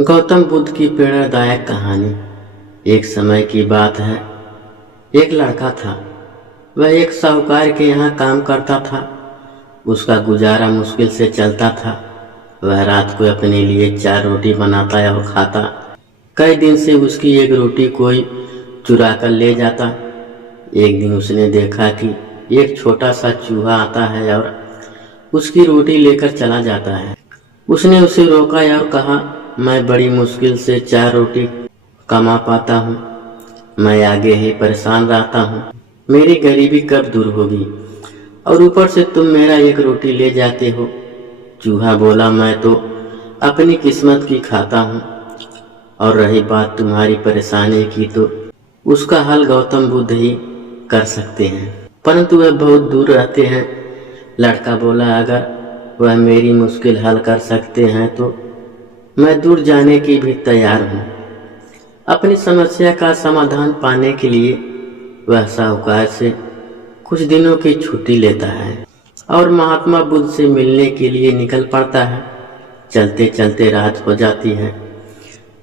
गौतम बुद्ध की प्रेरणादायक कहानी। एक समय की बात है। एक लड़का था। वह एक साहूकार के यहाँ काम करता था। उसका गुजारा मुश्किल से चलता था। वह रात को अपने लिए 4 रोटी बनाता और खाता। कई दिन से उसकी एक रोटी कोई चुरा कर ले जाता। एक दिन उसने देखा कि एक छोटा सा चूहा आता है और उसकी रोटी लेकर चला जाता है। उसने उसे रोका और कहा, मैं बड़ी मुश्किल से 4 रोटी कमा पाता हूँ। मैं आगे ही परेशान रहता हूँ। मेरी गरीबी कब दूर होगी? और ऊपर से तुम मेरा एक रोटी ले जाते हो। चूहा बोला, मैं तो अपनी किस्मत की खाता हूँ। और रही बात तुम्हारी परेशानी की, तो उसका हल गौतम बुद्ध ही कर सकते हैं, परंतु वह बहुत दूर रहते हैं। लड़का बोला, अगर वह मेरी मुश्किल हल कर सकते हैं तो मैं दूर जाने की भी तैयार हूँ। अपनी समस्या का समाधान पाने के लिए वह साहूकार से कुछ दिनों की छुट्टी लेता है और महात्मा बुद्ध से मिलने के लिए निकल पड़ता है। चलते चलते रात हो जाती है।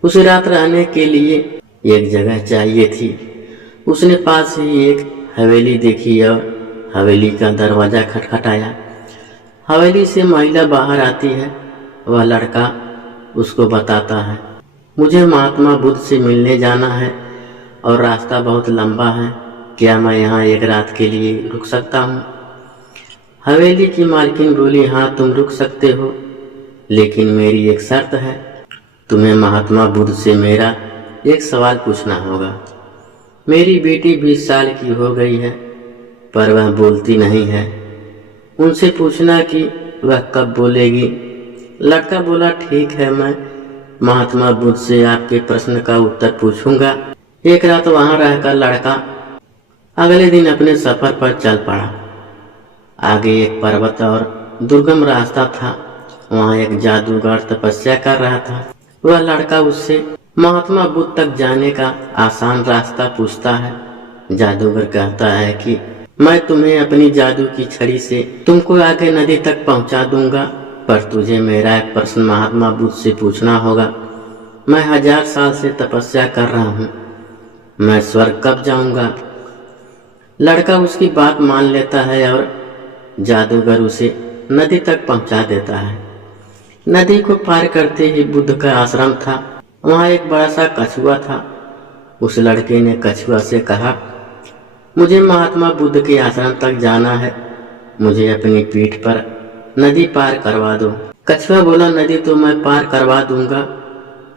उसे रात रहने के लिए एक जगह चाहिए थी। उसने पास ही एक हवेली देखी और हवेली का दरवाजा खटखटाया। हवेली से महिला बाहर आती है। वह लड़का उसको बताता है, मुझे महात्मा बुद्ध से मिलने जाना है और रास्ता बहुत लंबा है। क्या मैं यहाँ एक रात के लिए रुक सकता हूँ? हवेली की मालकिन बोली, हाँ तुम रुक सकते हो, लेकिन मेरी एक शर्त है। तुम्हें महात्मा बुद्ध से मेरा एक सवाल पूछना होगा। मेरी बेटी 20 साल की हो गई है, पर वह बोलती नहीं है। उनसे पूछना कि वह कब बोलेगी। लड़का बोला, ठीक है, मैं महात्मा बुद्ध से आपके प्रश्न का उत्तर पूछूंगा। एक रात वहां रहकर लड़का अगले दिन अपने सफर पर चल पड़ा। आगे एक पर्वत और दुर्गम रास्ता था। वहां एक जादूगर तपस्या कर रहा था। वह लड़का उससे महात्मा बुद्ध तक जाने का आसान रास्ता पूछता है। जादूगर कहता है कि मैं तुम्हें अपनी जादू की छड़ी से तुमको आगे नदी तक पहुंचा दूंगा, पर तुझे मेरा एक प्रश्न महात्मा बुद्ध से पूछना होगा। मैं 1000 साल से तपस्या कर रहा हूँ। मैं स्वर्ग कब जाऊंगा? लड़का उसकी बात मान लेता है और जादूगर उसे नदी तक पहुंचा देता है। नदी को पार करते ही बुद्ध का आश्रम था। वहाँ एक बड़ा सा कछुआ था। उस लड़के ने कछुआ से कहा, मुझे महात्मा बुद्ध के आश्रम तक जाना है। मुझे अपनी पीठ पर नदी पार करवा दो। कछुआ बोला, नदी तो मैं पार करवा दूंगा,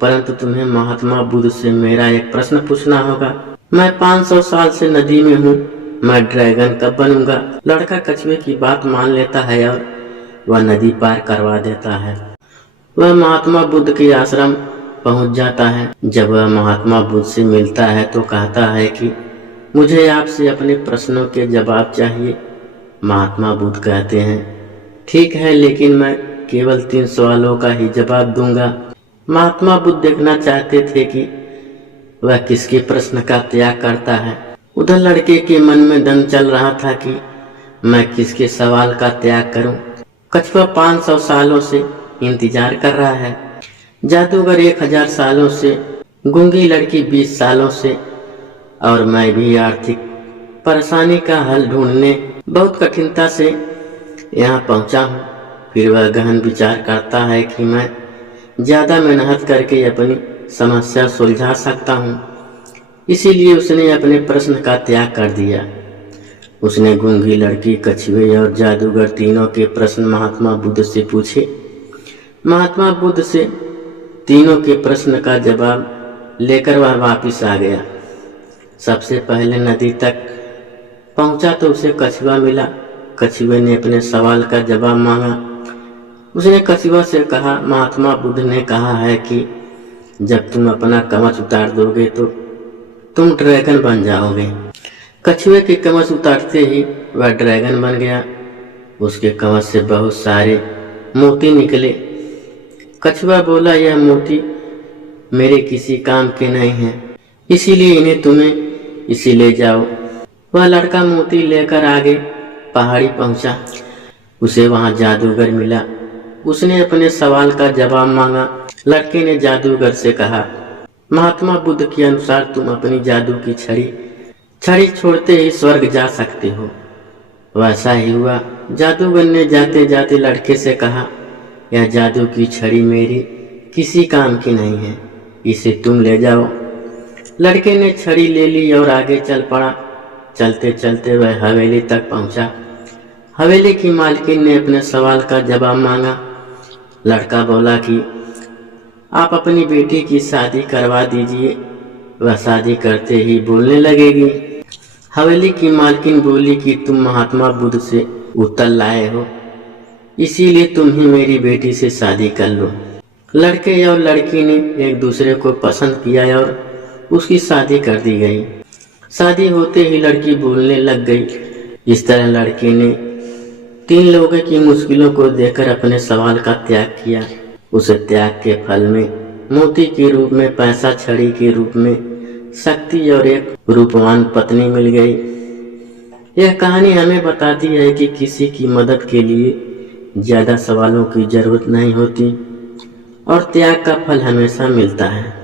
परंतु तुम्हें महात्मा बुद्ध से मेरा एक प्रश्न पूछना होगा। मैं 500 साल से नदी में हूँ। मैं ड्रैगन कब बनूंगा? लड़का कछुए की बात मान लेता है और वह नदी पार करवा देता है। वह महात्मा बुद्ध के आश्रम पहुंच जाता है। जब वह महात्मा बुद्ध से मिलता है तो कहता है कि मुझे आपसे अपने प्रश्नों के जवाब चाहिए। महात्मा बुद्ध कहते हैं, ठीक है, लेकिन मैं केवल 3 सवालों का ही जवाब दूंगा। महात्मा बुद्ध देखना चाहते थे कि वह किसके प्रश्न का त्याग करता है। उधर लड़के के मन में दंड चल रहा था कि मैं किसके सवाल का त्याग करूं। कछुआ 500 सालों से इंतजार कर रहा है। जादूगर 1000 सालों से, गूंगी लड़की 20 सालों से, और मैं भी आर्थिक परेशानी का हल ढूंढने बहुत कठिनता से यहाँ पहुँचा हूँ। फिर वह गहन विचार करता है कि मैं ज़्यादा मेहनत करके अपनी समस्या सुलझा सकता हूँ। इसीलिए उसने अपने प्रश्न का त्याग कर दिया। उसने गूंगी लड़की, कछुए और जादूगर तीनों के प्रश्न महात्मा बुद्ध से पूछे। महात्मा बुद्ध से तीनों के प्रश्न का जवाब लेकर वह वापिस आ गया। सबसे पहले नदी तक पहुंचा तो उसे कछुआ मिला। कछुए ने अपने सवाल का जवाब मांगा। उसने कछुआ से कहा, महात्मा बुद्ध ने कहा है कि जब तुम अपना कवच उतार दोगे तो तुम ड्रैगन बन जाओगे। कछुए के कवच उतारते ही वह ड्रैगन बन गया। उसके कवच से बहुत सारे मोती निकले। कछुआ बोला, यह मोती मेरे किसी काम के नहीं हैं, इसीलिए इन्हें तुम्हें इसी ले जाओ। वह लड़का मोती लेकर आगे पहाड़ी पहुंचा। उसे वहां जादूगर मिला। उसने अपने सवाल का जवाब मांगा। लड़के ने जादूगर से कहा, महात्मा बुद्ध के अनुसार तुम अपनी जादू की छड़ी छोड़ते ही स्वर्ग जा सकते हो। वैसा ही हुआ। जादूगर ने जाते जाते लड़के से कहा, यह जादू की छड़ी मेरी किसी काम की नहीं है, इसे तुम ले जाओ। लड़के ने छड़ी ले ली और आगे चल पड़ा। चलते चलते वह हवेली तक पहुंचा। हवेली की मालकिन ने अपने सवाल का जवाब मांगा। लड़का बोला कि आप अपनी बेटी की शादी करवा दीजिए, वह शादी करते ही बोलने लगेगी। हवेली की मालकिन बोली कि तुम महात्मा बुद्ध से उत्तर लाए हो, इसीलिए तुम ही मेरी बेटी से शादी कर लो। लड़के और लड़की ने एक दूसरे को पसंद किया और उसकी शादी कर दी गई। शादी होते ही लड़की बोलने लग गई। इस तरह लड़के ने 3 लोगों की मुश्किलों को देखकर अपने सवाल का त्याग किया। उसे त्याग के फल में मोती के रूप में पैसा, छड़ी के रूप में शक्ति और एक रूपवान पत्नी मिल गई। यह कहानी हमें बताती है कि किसी की मदद के लिए ज्यादा सवालों की जरूरत नहीं होती और त्याग का फल हमेशा मिलता है।